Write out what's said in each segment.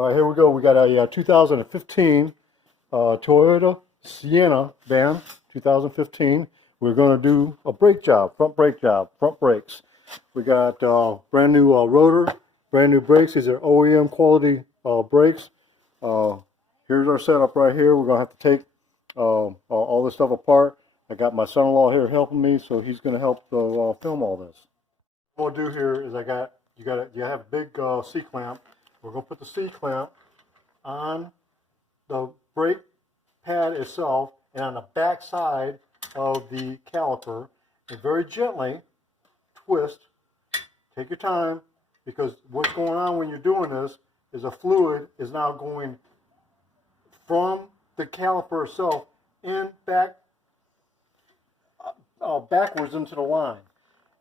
All right, here we go. We got a 2015 Toyota Sienna van, 2015. We're going to do a brake job, front brakes. We got brand new rotor, brand new brakes. These are OEM quality brakes. Here's our setup right here. We're going to have to take all this stuff apart. I got my son-in-law here helping me, so he's going to help film all this. What we'll do here is you have a big C-clamp. We're going to put the C-clamp on the brake pad itself and on the back side of the caliper, and very gently twist. Take your time, because what's going on when you're doing this is a fluid is now going from the caliper itself and backwards into the line.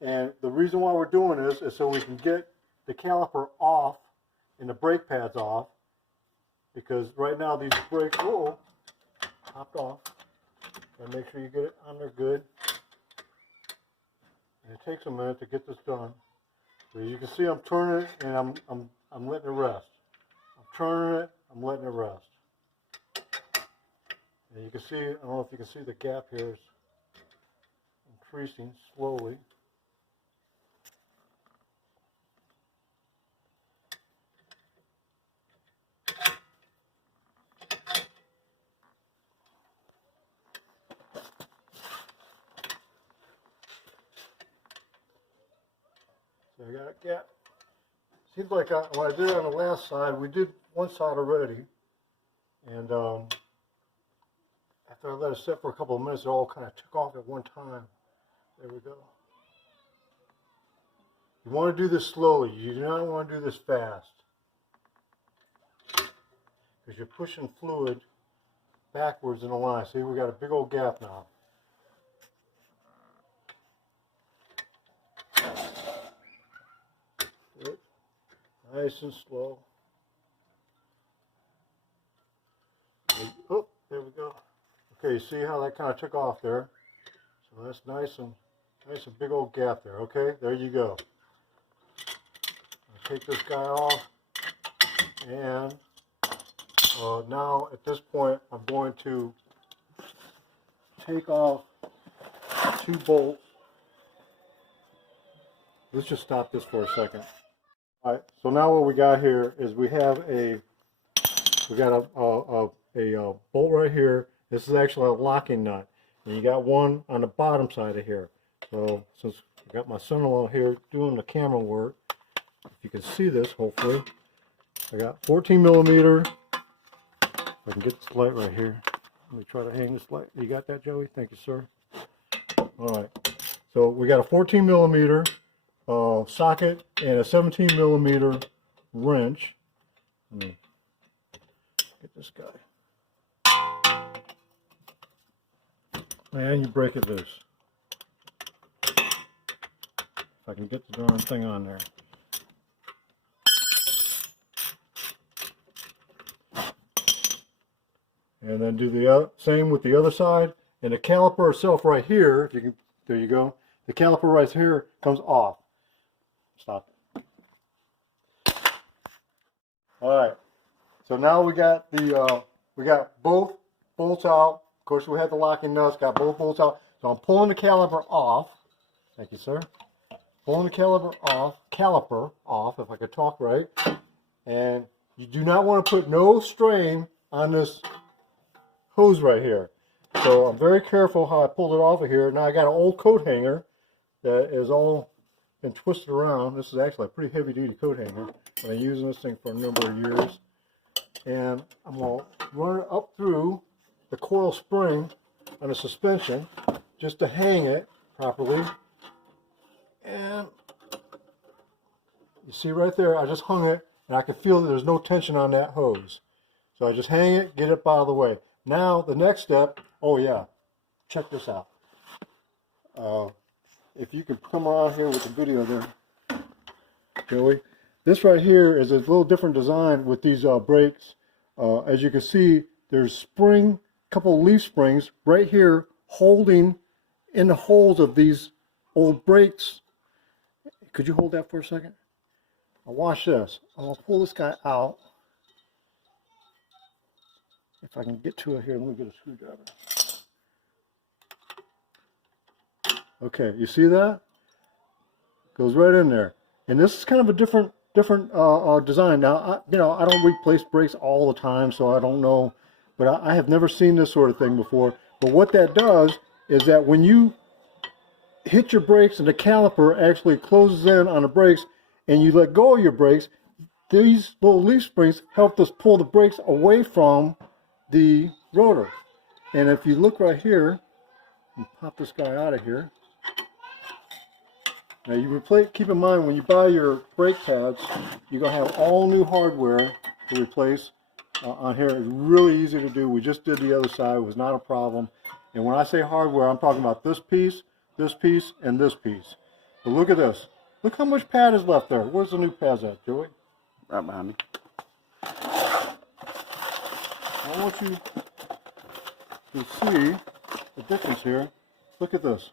And the reason why we're doing this is so we can get the caliper off and the brake pads off, because right now these brakes popped off. Gotta make sure you get it on there good. And it takes a minute to get this done. So you can see I'm turning it and I'm letting it rest. I'm turning it, I'm letting it rest. And you can see, I don't know if you can see the gap here is increasing slowly. So I got a gap. Seems like what I did on the last side, we did one side already, and after I let it sit for a couple of minutes, it all kind of took off at one time. There we go. You want to do this slowly. You do not want to do this fast, because you're pushing fluid backwards in the line. See, we got a big old gap now. Good. Nice and slow. Oh, there we go. Okay, see how that kind of took off there? So that's nice and big old gap there. Okay, there you go. I'll take this guy off, and now at this point I'm going to take off 2 bolts. Let's just stop this for a second. All right, so now what we got here is we got a bolt right here. This is actually a locking nut, and you got one on the bottom side of here. So since I got my son-in-law here doing the camera work, if you can see this, hopefully, I got 14 millimeter. If I can get this light right here. Let me try to hang this light. You got that, Joey? Thank you, sir. All right. So we got a 14 millimeter socket and a 17 millimeter wrench. Let me get this guy. And you break it loose. If I can get the darn thing on there. And then do the same with the other side. And the caliper itself right here, if you can, there you go. The caliper right here comes off. Stop it. All right. So now we got both bolts out. Of course, we had the locking nuts. Got both bolts out. So I'm pulling the caliper off. Thank you, sir. Pulling the caliper off. If I could talk right. And you do not want to put no strain on this hose right here. So I'm very careful how I pulled it off of here. Now I got an old coat hanger that is all been twisted around. This is actually a pretty heavy duty coat hanger. I've been using this thing for a number of years. And I'm going to run it up through the coil spring on the suspension just to hang it properly. And you see right there, I just hung it, and I can feel that there's no tension on that hose. So I just hang it, get it out of the way. Now the next step, oh yeah, check this out. If you could come around here with the video there, Joey. This right here is a little different design with these brakes. As you can see, there's couple leaf springs right here holding in the holes of these old brakes. Could you hold that for a second? Now watch this. I'm going to pull this guy out. If I can get to it here, let me get a screwdriver. Okay, you see that? Goes right in there. And this is kind of a different design. Now, I don't replace brakes all the time, so I don't know. But I have never seen this sort of thing before. But what that does is that when you hit your brakes and the caliper actually closes in on the brakes and you let go of your brakes, these little leaf springs help us pull the brakes away from the rotor. And if you look right here, and pop this guy out of here. Now you replace, keep in mind when you buy your brake pads, you're going to have all new hardware to replace on here. It's really easy to do. We just did the other side. It was not a problem. And when I say hardware, I'm talking about this piece, and this piece. But look at this. Look how much pad is left there. Where's the new pads at, Joey? Right behind me. I want you to see the difference here. Look at this.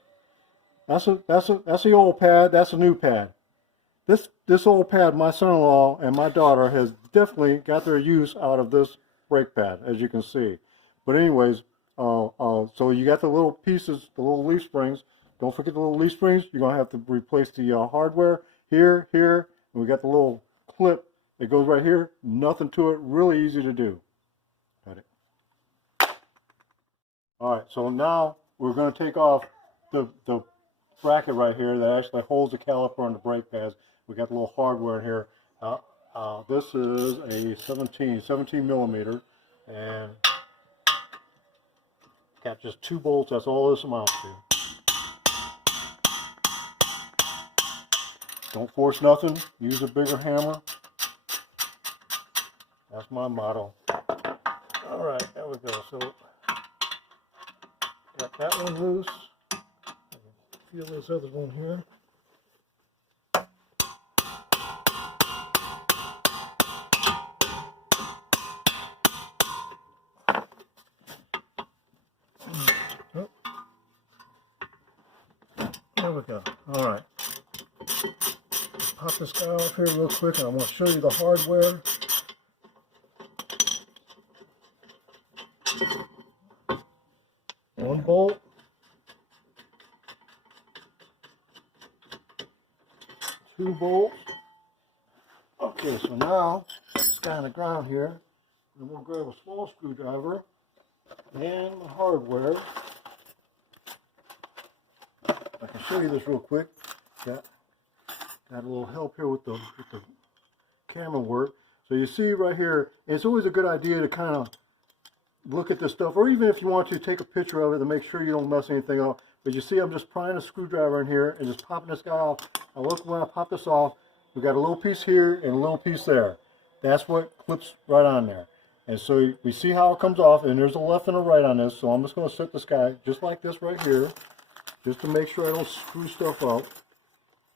That's the old pad. That's a new pad. This old pad, my son-in-law and my daughter has definitely got their use out of this brake pad, as you can see. But anyways, so you got the little pieces, the little leaf springs. Don't forget the little leaf springs. You're gonna have to replace the hardware here, and we got the little clip that goes right here. Nothing to it. Really easy to do. Got it. All right. So now we're going to take off the bracket right here that actually holds the caliper and the brake pads. We got a little hardware in here. This is a 17 millimeter, and got just 2 bolts. That's all this amounts to. Don't force nothing. Use a bigger hammer. That's my motto. All right, there we go. So got that one loose. Feel this other one here. Oh. There we go. All right. Pop this guy off here real quick, and I'm going to show you the hardware. One bolt. 2 bolts. Okay, so now this guy on the ground here, I'm going to grab a small screwdriver and the hardware. I can show you this real quick. Got a little help here with the camera work. So you see right here, it's always a good idea to kind of look at this stuff, or even if you want to take a picture of it to make sure you don't mess anything up. But you see I'm just prying a screwdriver in here and just popping this guy off. Now look, when I pop this off, we got a little piece here and a little piece there. That's what clips right on there. And so we see how it comes off, and there's a left and a right on this. So I'm just going to set this guy just like this right here, just to make sure I don't screw stuff up.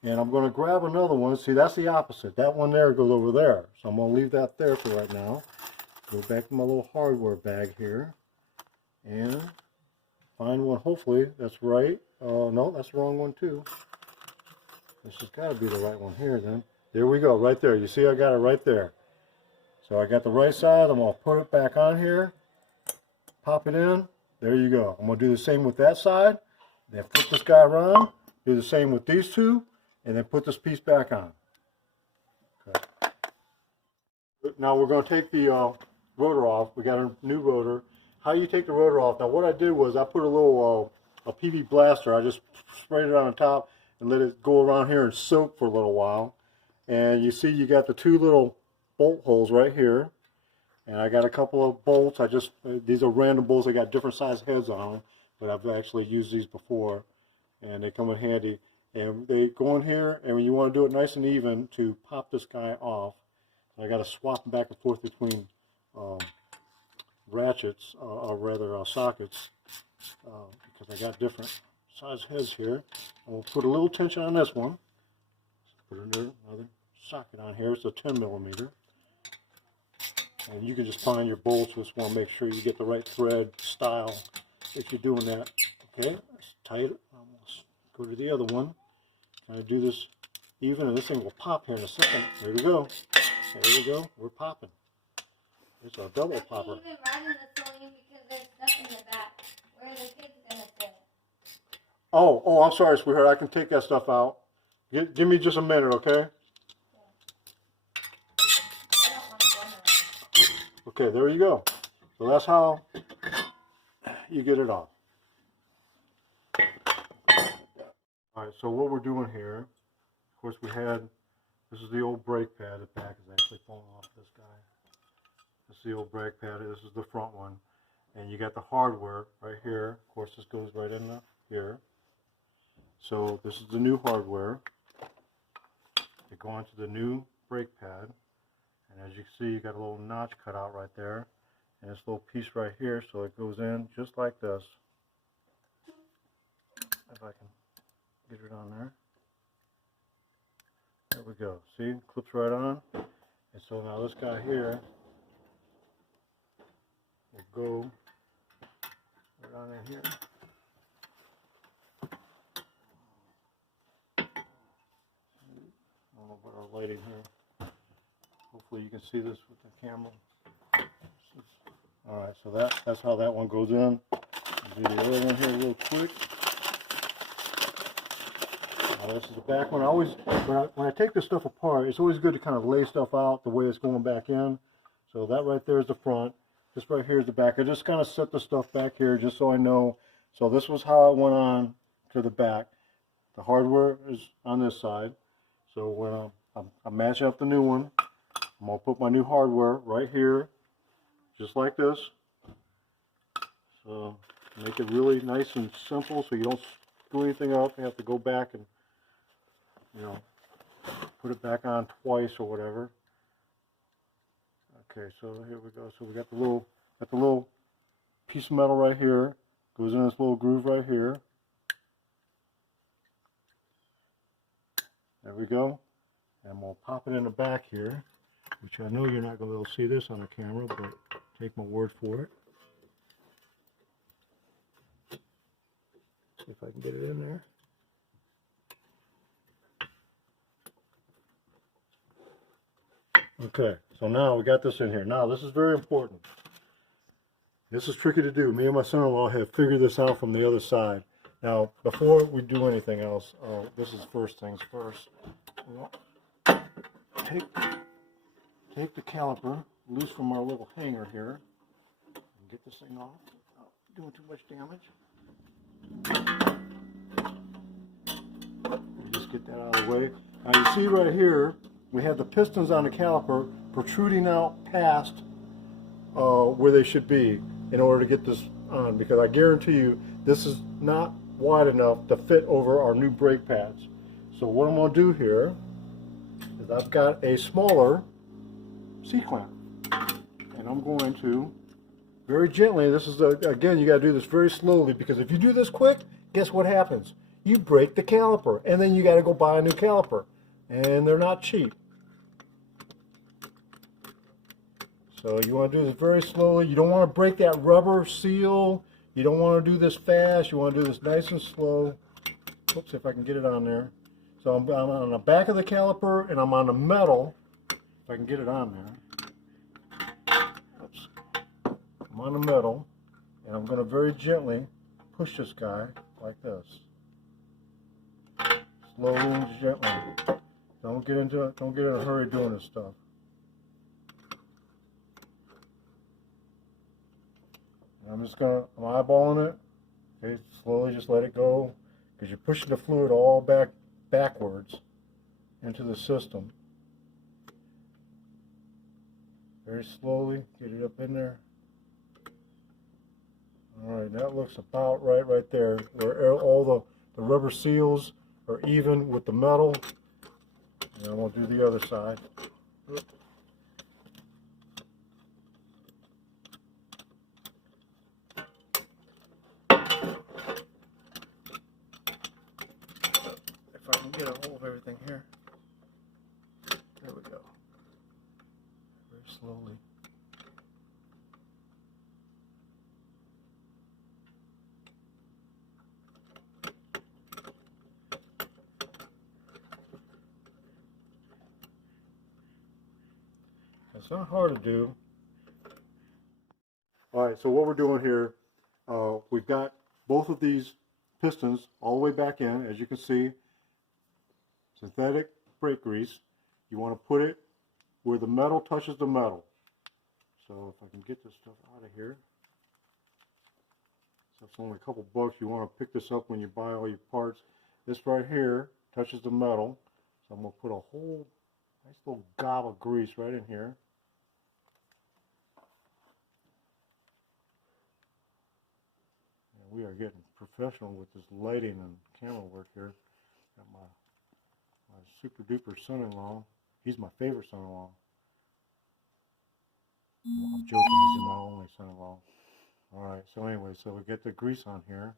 And I'm going to grab another one. See, that's the opposite. That one there goes over there. So I'm going to leave that there for right now. Go back to my little hardware bag here and find one. Hopefully that's right. No, that's the wrong one too. This has got to be the right one here then. There we go, right there. You see I got it right there. So I got the right side. I'm going to put it back on here. Pop it in. There you go. I'm going to do the same with that side. Then flip this guy around. Do the same with these two. And then put this piece back on. Okay. Now we're going to take the rotor off. We got a new rotor. How you take the rotor off? Now what I did was I put a little a PV blaster. I just sprayed it on the top and let it go around here and soak for a little while. And you see you got the 2 little bolt holes right here. And I got a couple of bolts. These are random bolts. They got different size heads on them, but I've actually used these before, and they come in handy. And they go in here, and when you want to do it nice and even to pop this guy off, I got to swap them back and forth between ratchets, or rather sockets, because I got different size heads here. I'll put a little tension on this one. Put another socket on here. It's a 10 millimeter. And you can just find your bolts. Just want to make sure you get the right thread style if you're doing that. Okay, let's tight it. Let's go to the other one. Try to do this even, and this thing will pop here in a second. There we go. There we go. We're popping. It's a double popper. I can't even ride in the Celine because there's stuff in the back. Where are the kids gonna sit? Oh, I'm sorry, sweetheart. I can take that stuff out. Give me just a minute, okay? Okay, there you go. So that's how you get it off. All right, so what we're doing here, of course this is the old brake pad. The back is actually falling off this guy. This is the old brake pad. This is the front one. And you got the hardware right here. Of course, this goes right in here. So this is the new hardware. You go into the new brake pad. And as you can see, you got a little notch cut out right there. And this little piece right here, so it goes in just like this. If I can get it on there. There we go. See, clips right on. And so now this guy here will go right on in here. I don't know about our lighting here. Hopefully you can see this with the camera. All right, so that's how that one goes in. I'll do the other one here real quick. Now this is the back one. When I take this stuff apart, it's always good to kind of lay stuff out the way it's going back in. So that right there is the front. This right here is the back. I just kind of set the stuff back here just so I know. So this was how it went on to the back. The hardware is on this side. So when I match up the new one, I'm going to put my new hardware right here, just like this. So make it really nice and simple so you don't screw anything up. You have to go back and, you know, put it back on twice or whatever. Okay, so here we go. So we got the little piece of metal right here. Goes in this little groove right here. There we go. And we'll pop it in the back here, which I know you're not going to be able to see this on the camera, but take my word for it. See if I can get it in there. Okay, so now we got this in here. Now this is very important. This is tricky to do. Me and my son-in-law have figured this out from the other side. Now, before we do anything else, this is first things first. We'll take the caliper loose from our little hanger here and get this thing off without doing too much damage. We'll just get that out of the way. Now you see right here, we have the pistons on the caliper protruding out past where they should be in order to get this on, because I guarantee you this is not wide enough to fit over our new brake pads. So what I'm going to do here is I've got a smaller C-clamp, and I'm going to very gently, this is again, you got to do this very slowly, because if you do this quick, guess what happens? You break the caliper, and then you got to go buy a new caliper, and they're not cheap. So you want to do this very slowly. You don't want to break that rubber seal. You don't want to do this fast. You want to do this nice and slow. Oops, if I can get it on there. So I'm on the back of the caliper, and I'm on the metal. If I can get it on there. Oops. I'm on the metal, and I'm going to very gently push this guy like this. Slowly and gently. Don't get in a hurry doing this stuff. I'm eyeballing it. Okay, slowly just let it go, because you're pushing the fluid all backwards into the system. Very slowly, get it up in there. Alright, that looks about right there, where all the rubber seals are even with the metal. And I'm going to do the other side. If I can get a hold of everything here. There we go. Very slowly. It's not hard to do. All right, so what we're doing here, we've got both of these pistons all the way back in, as you can see. Synthetic brake grease. You want to put it where the metal touches the metal. So if I can get this stuff out of here. So it's only a couple bucks. You want to pick this up when you buy all your parts. This right here touches the metal. So I'm going to put a whole nice little gob of grease right in here. And we are getting professional with this lighting and camera work here. Got my super duper son-in-law. He's my favorite son-in-law. I'm joking, he's my only son-in-law. Alright, so anyway, so we get the grease on here,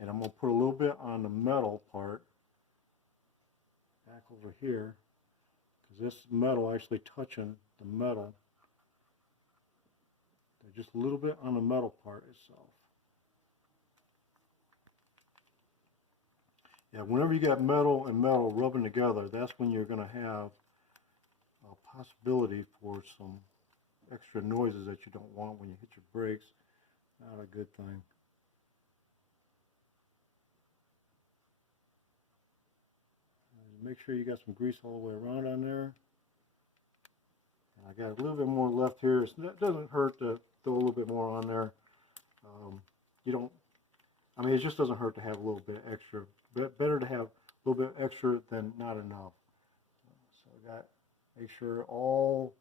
and I'm going to put a little bit on the metal part, back over here, because this metal actually touching the metal, just a little bit on the metal part itself. Yeah, whenever you got metal and metal rubbing together, that's when you're going to have a possibility for some extra noises that you don't want when you hit your brakes. Not a good thing. Make sure you got some grease all the way around on there. And I got a little bit more left here. It doesn't hurt to throw a little bit more on there. It just doesn't hurt to have a little bit extra. Better to have a little bit extra than not enough. So I got, make sure all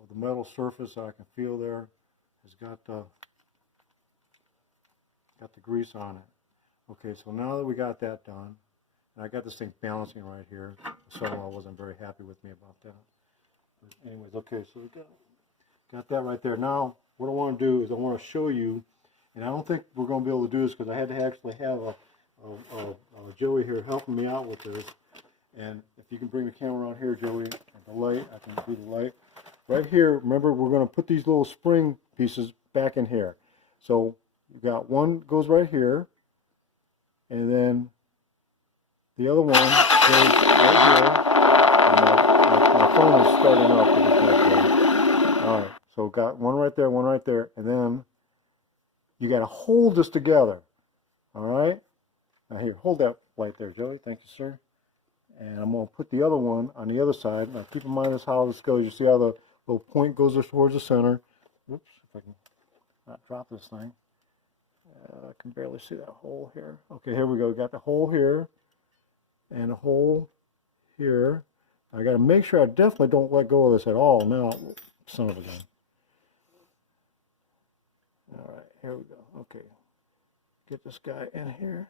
of the metal surface I can feel there has got the grease on it. Okay, so now that we got that done, and I got this thing balancing right here. The son-in-law wasn't very happy with me about that. But anyways, okay, so we got that right there. Now, what I want to do is I want to show you, and I don't think we're going to be able to do this because I had to actually have a Joey here helping me out with this. And if you can bring the camera on here, Joey, and the light, I can do the light. Right here, remember, we're going to put these little spring pieces back in here. So you got one goes right here, and then the other one goes right here. My phone is starting up. All right, so got one right there, and then you got to hold this together. All right. Now here, hold that light there, Joey. Thank you, sir. And I'm going to put the other one on the other side. Now keep in mind this how this goes. You see how the little point goes towards the center. Oops, if I can not drop this thing. I can barely see that hole here. Okay, here we go. Got the hole here and a hole here. I got to make sure I definitely don't let go of this at all. Now, son of a gun. All right, here we go. Okay, get this guy in here.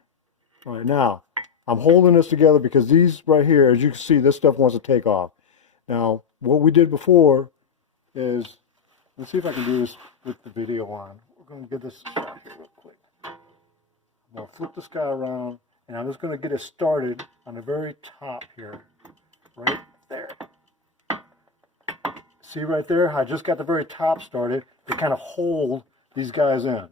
All right, now I'm holding this together because these right here, as you can see, this stuff wants to take off. Now, what we did before is, let's see if I can do this with the video on. We're going to get this shot here real quick. I'm going to flip this guy around, and I'm just going to get it started on the very top here, right there. See right there? I just got the very top started to kind of hold these guys in.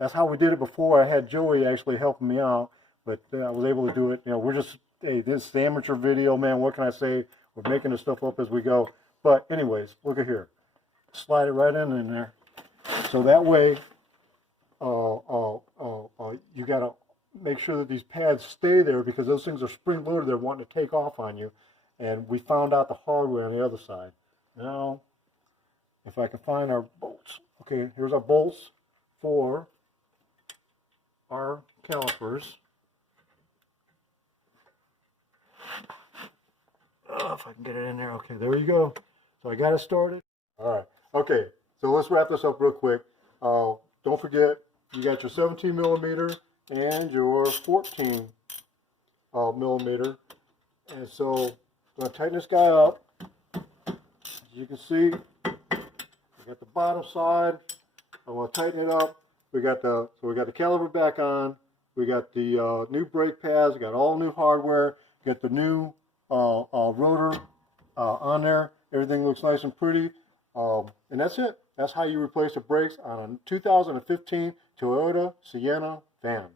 That's how we did it before. I had Joey actually helping me out, but I was able to do it. You know, we're just, hey, this is the amateur video, man. What can I say? We're making this stuff up as we go. But anyways, look at here. Slide it right in there. So that way, you got to make sure that these pads stay there because those things are spring-loaded. They're wanting to take off on you. And we found out the hard way on the other side. Now, if I can find our bolts. Okay, here's our bolts for our calipers. If I can get it in there. Okay, there you go. So I got it started. All right. Okay, so let's wrap this up real quick. Don't forget, you got your 17 millimeter and your 14 millimeter. And so I'm going to tighten this guy up. As you can see, we got the bottom side. I want to tighten it up. We got the caliper back on. We got the new brake pads. We got all new hardware. We got the new rotor on there. Everything looks nice and pretty. And that's it. That's how you replace the brakes on a 2015 Toyota Sienna van.